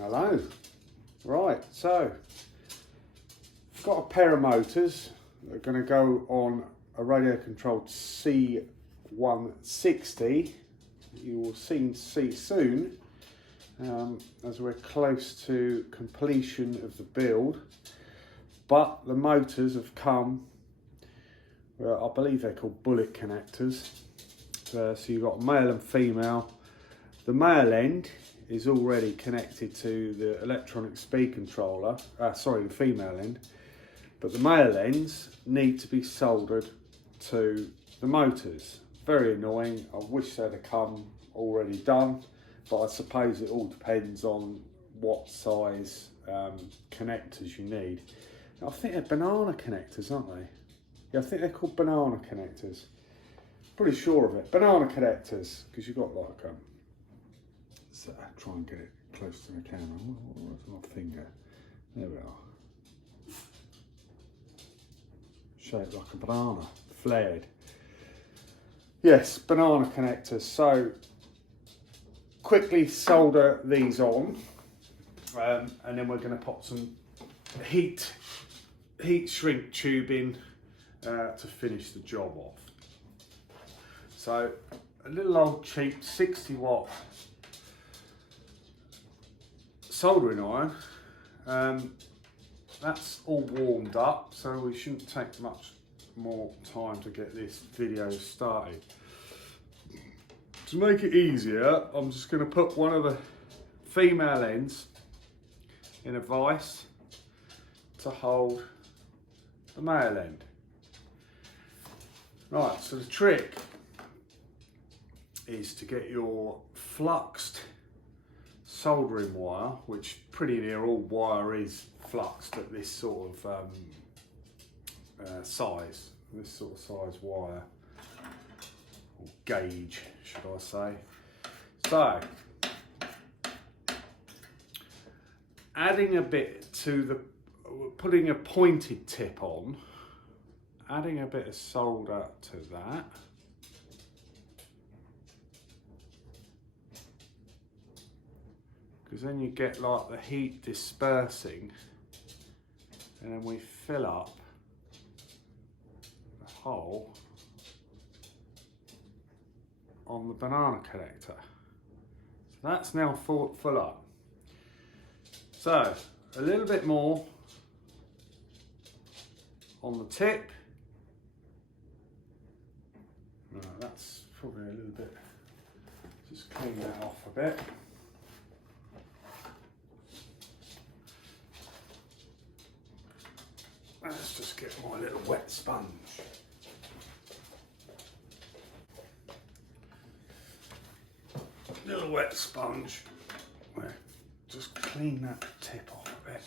Hello. Right, so I've got a pair of motors that are going to go on a radio controlled C160. You will see soon as we're close to completion of the build. But the motors have come, I believe they're called bullet connectors. So you've got male and female. The male end is already connected to the electronic speed controller, sorry, the female end, but the male ends need to be soldered to the motors. Very annoying. I wish they'd have come already done, but I suppose it all depends on what size connectors you need. I think they're banana connectors, aren't they? Yeah, I think they're called banana connectors. Pretty sure of it. Banana connectors, because you've got like so try and get it close to the camera. Where's my finger? There we are. Shaped like a banana, flared. Yes, banana connectors. So quickly solder these on, and then we're going to put some heat shrink tubing to finish the job off. So a little old cheap 60-watt soldering iron. That's all warmed up, so we shouldn't take much more time to get this video started. To make it easier, I'm just going to put one of the female ends in a vise to hold the male end. Right, so the trick is to get your fluxed soldering wire, which pretty near all wire is fluxed at this sort of size, wire, or gauge, should I say. So, adding a bit to the, putting a pointed tip on, adding a bit of solder to that. Because then you get like the heat dispersing, and then we fill up the hole on the banana connector. So that's now full up. So a little bit more on the tip. No, that's probably a little bit, just clean that off a bit. Let's just get my little wet sponge. Little wet sponge. Just clean that tip off a bit.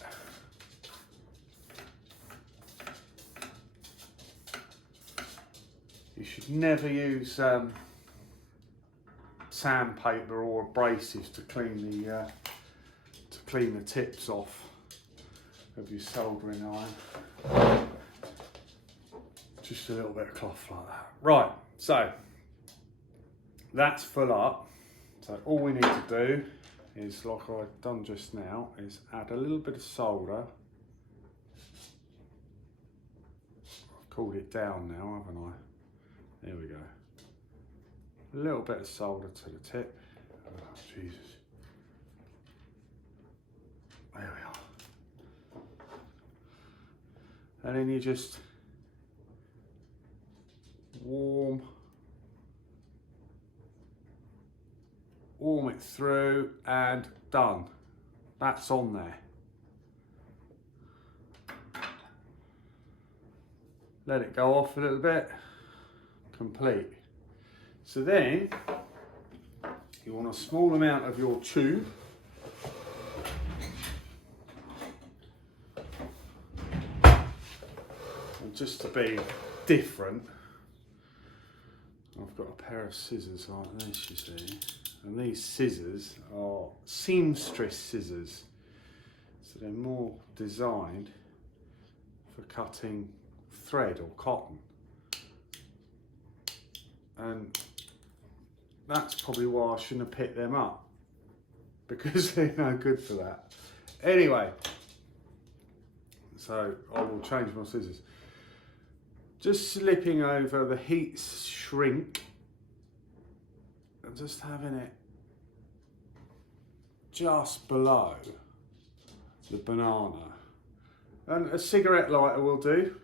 You should never use sandpaper or abrasives to clean the tips off of your soldering iron. Just a little bit of cloth like that. Right, so that's full up. So all we need to do is, like I've done just now, is add a little bit of solder. I've cooled it down now, haven't I? There we go. A little bit of solder to the tip. Oh, Jesus. There we are. And then you just warm it through, and done. That's on there. Let it go off a little bit. Complete. So then you want a small amount of your tube. And just to be different, I've got a pair of scissors like this, you see. And these scissors are seamstress scissors. So they're more designed for cutting thread or cotton. And that's probably why I shouldn't have picked them up, because they're no good for that. Anyway, so I will change my scissors. Just slipping over the heat shrink and just having it just below the banana. And a cigarette lighter will do.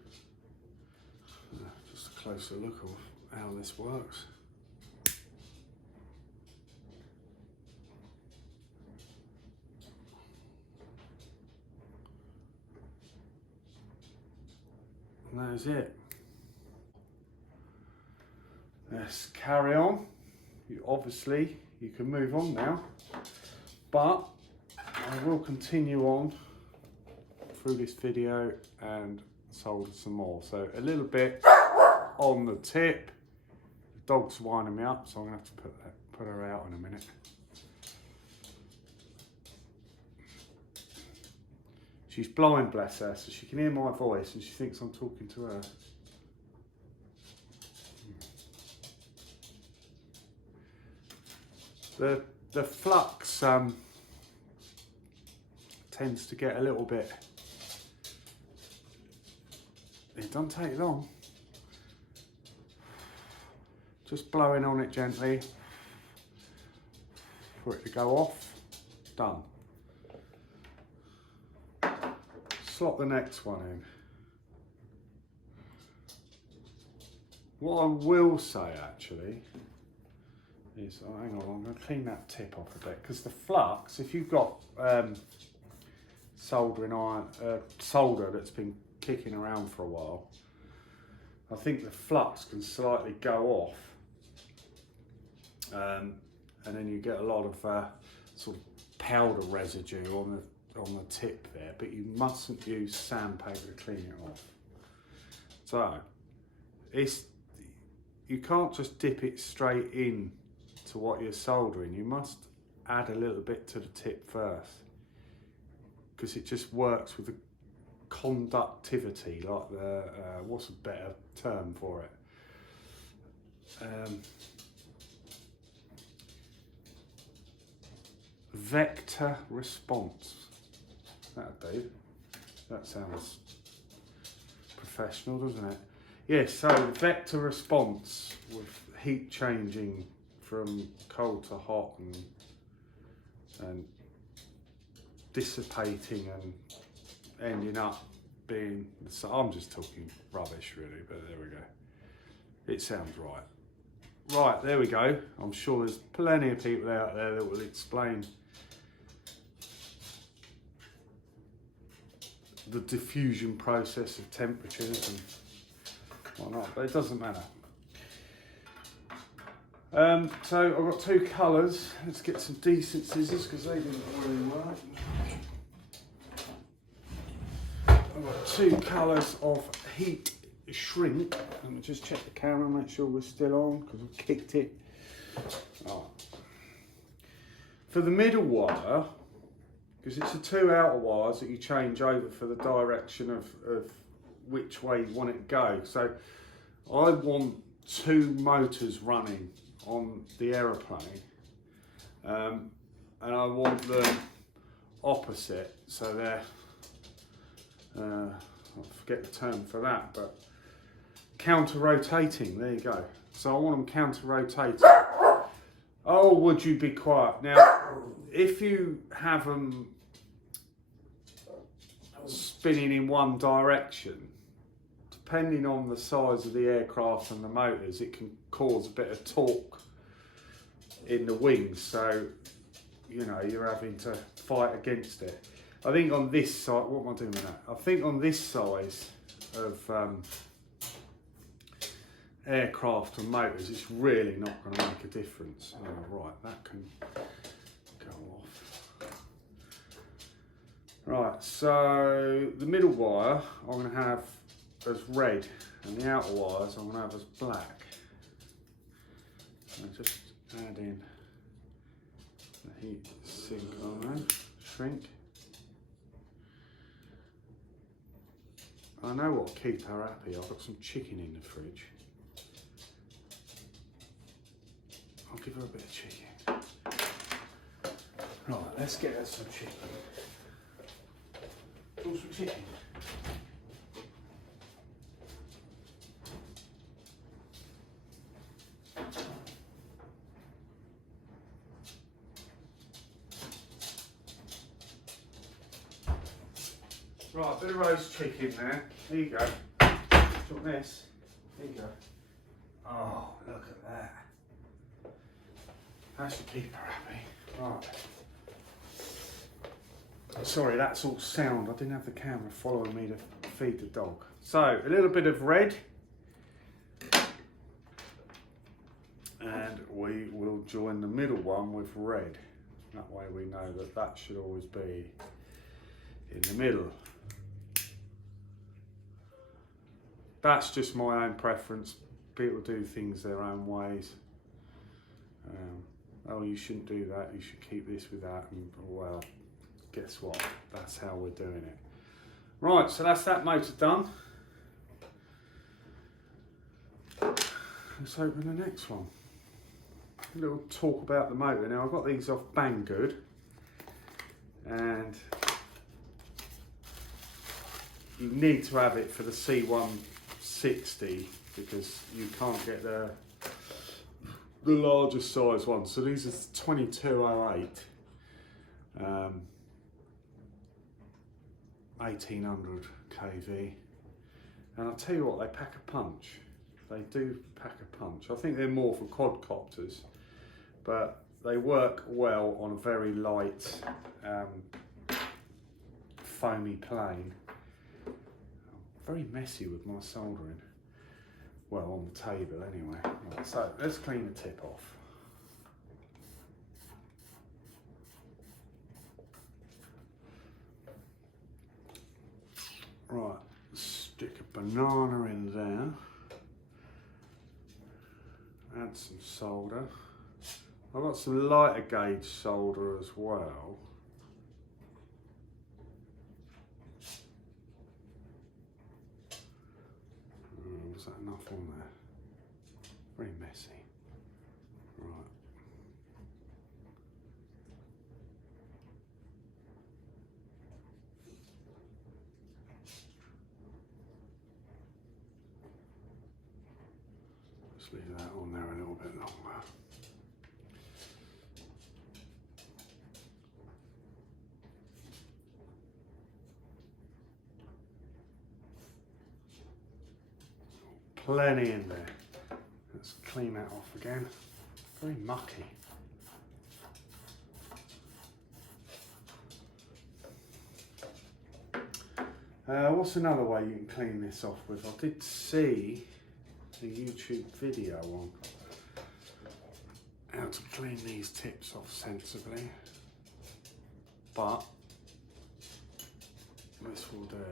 Just a closer look of how this works. And that is it. Let's carry on. Obviously, you can move on now, but I will continue on through this video and solder some more. So a little bit on the tip. The dog's winding me up, so I'm gonna have to put her out in a minute. She's blind, bless her, so she can hear my voice and she thinks I'm talking to her. The flux tends to get a little bit, it doesn't take long. Just blowing on it gently for it to go off, done. Slot the next one in. What I will say actually is, oh, hang on, I'm going to clean that tip off a bit, because the flux, if you've got soldering iron, solder that's been kicking around for a while, I think the flux can slightly go off, and then you get a lot of sort of powder residue on the tip there, but you mustn't use sandpaper to clean it off. So you can't just dip it straight in to what you're soldering. You must add a little bit to the tip first, because it just works with the conductivity, like the what's a better term for it, vector response. That'd do. That sounds professional, doesn't it? Yes, so vector response with heat changing from cold to hot and dissipating and ending up being, so I'm just talking rubbish really, but there we go. It sounds right. Right, there we go. I'm sure there's plenty of people out there that will explain the diffusion process of temperatures and whatnot, but it doesn't matter. So I've got two colours. Let's get some decent scissors because they didn't really work. I've got two colours of heat shrink. Let me just check the camera, make sure we're still on because I've kicked it. Right. For the middle wire, because it's the two outer wires that you change over for the direction of which way you want it to go. So I want two motors running on the aeroplane, and I want them opposite, so they're, I forget the term for that, but counter-rotating, there you go. So I want them counter-rotating. Oh, would you be quiet? Now, if you have them spinning in one direction, depending on the size of the aircraft and the motors, it can cause a bit of torque in the wings. So, you know, you're having to fight against it. I think on this side, what am I doing with that? I think on this size of aircraft and motors, it's really not going to make a difference. Oh, right, that can go off. Right, so the middle wire I'm going to have as red, and the outer wires I'm going to have as black. So just add in the heat sink on there, shrink. I know what'll keep her happy. I've got some chicken in the fridge. I'll give her a bit of chicken. Right, let's get us some chicken. Oh, some chicken. Right, a bit of roast chicken there. There you go. Do you want this? There you go. Oh, look at that. That should keep her happy. Right. Sorry, that's all sound. I didn't have the camera following me to feed the dog. So, a little bit of red. And we will join the middle one with red. That way we know that that should always be in the middle. That's just my own preference. People do things their own ways. Oh, you shouldn't do that. You should keep this with that. And well, guess what? That's how we're doing it. Right, so that's that motor done. Let's open the next one. A little talk about the motor. Now, I've got these off Banggood. And you need to have it for the C160 because you can't get the larger size one. So these are 2208, 1800 kV, and I'll tell you what, they pack a punch. They do pack a punch. I think they're more for quadcopters, but they work well on a very light foamy plane. Very messy with my soldering. Well, on the table anyway. Right, so let's clean the tip off. Right, stick a banana in there. Add some solder. I've got some lighter gauge solder as well. Was that enough on there? Very messy. Right. Just leave that on there a little bit longer. Plenty in there. Let's clean that off again. Very mucky. What's another way you can clean this off with? I did see a YouTube video on how to clean these tips off sensibly, but this will do.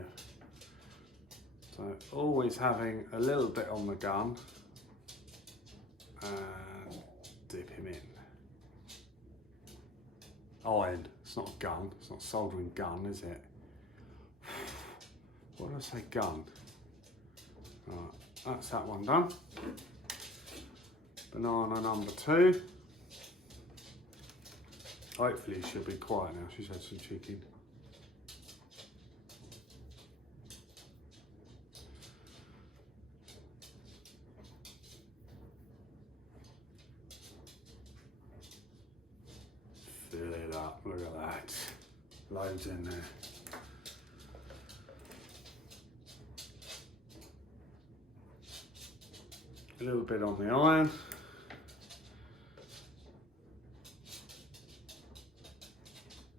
So always having a little bit on the gun and dip him in. Iron, it's not a gun, it's not a soldering gun, is it? What did I say, gun? Right, that's that one done. Banana number 2. Hopefully she'll be quiet now, she's had some chicken. Fill it up, look at that. Loads in there. A little bit on the iron.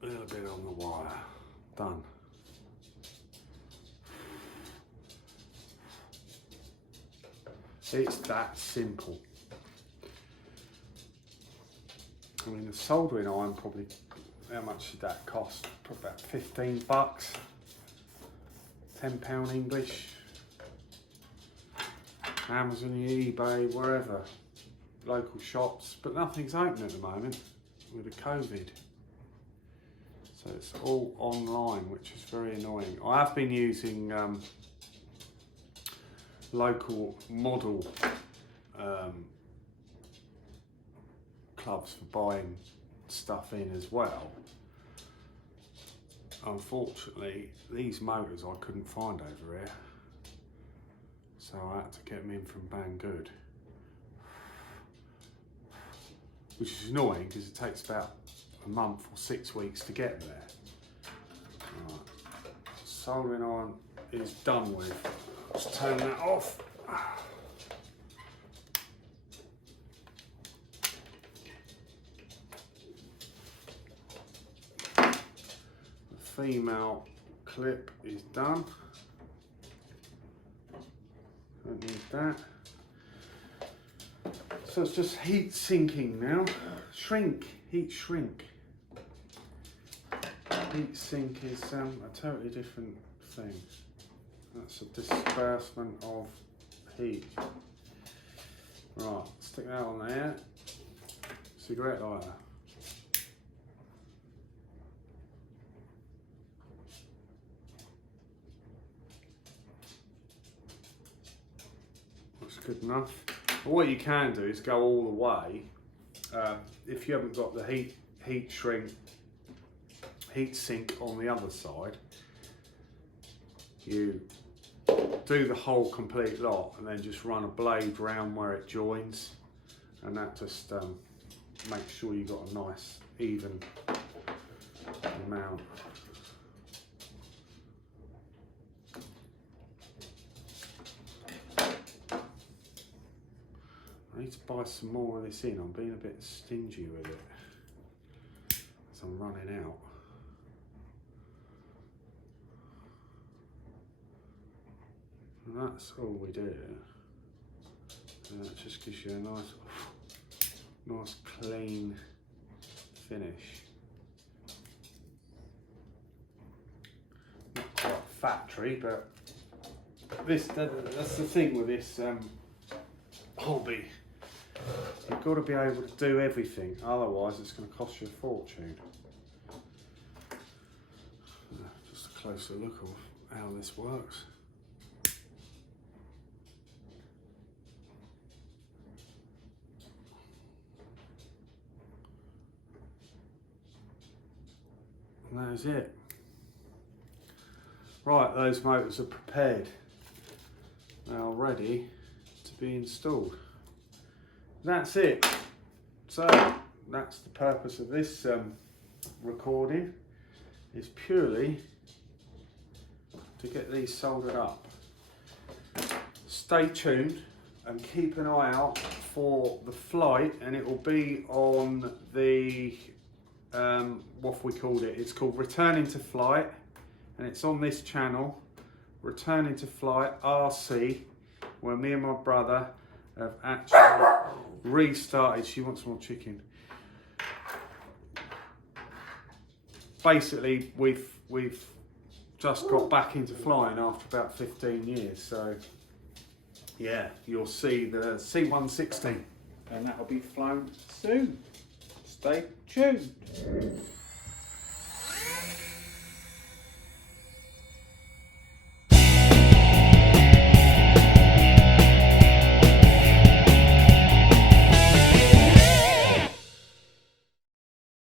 A little bit on the wire. Done. It's that simple. I mean, the soldering iron probably, how much did that cost? Probably about 15 bucks. £10 English. Amazon, eBay, wherever. Local shops, but nothing's open at the moment with the COVID. So it's all online, which is very annoying. I have been using local model clubs for buying stuff in as well. Unfortunately, these motors I couldn't find over here, so I had to get them in from Banggood, which is annoying because it takes about a month or 6 weeks to get them there. Right. Soldering iron is done with. Let's turn that off. The female clip is done. Don't need that. So it's just heat sinking now. Heat shrink. Heat sink is a totally different thing. That's a disbursement of heat. Right, stick that on there. Cigarette lighter. That's good enough. But what you can do is go all the way. If you haven't got the heat sink on the other side, you do the whole complete lot and then just run a blade round where it joins, and that just makes sure you got a nice even amount. I need to buy some more of this in. I'm being a bit stingy with it as I'm running out. And that's all we do. And that just gives you a nice clean finish. Not quite factory, but that's the thing with this hobby. You've got to be able to do everything, otherwise it's going to cost you a fortune. Just a closer look at how this works. And that is it. Right, those motors are prepared. Now ready to be installed. That's it. So that's the purpose of this recording, is purely to get these soldered up. Stay tuned and keep an eye out for the flight, and it will be on the what have we called it? It's called Returning to Flight, and it's on this channel, Returning to Flight RC, where me and my brother have actually restarted. She wants more chicken. Basically, we've just got back into flying after about 15 years. So yeah, you'll see the C-160, and that'll be flown soon. Stay tuned.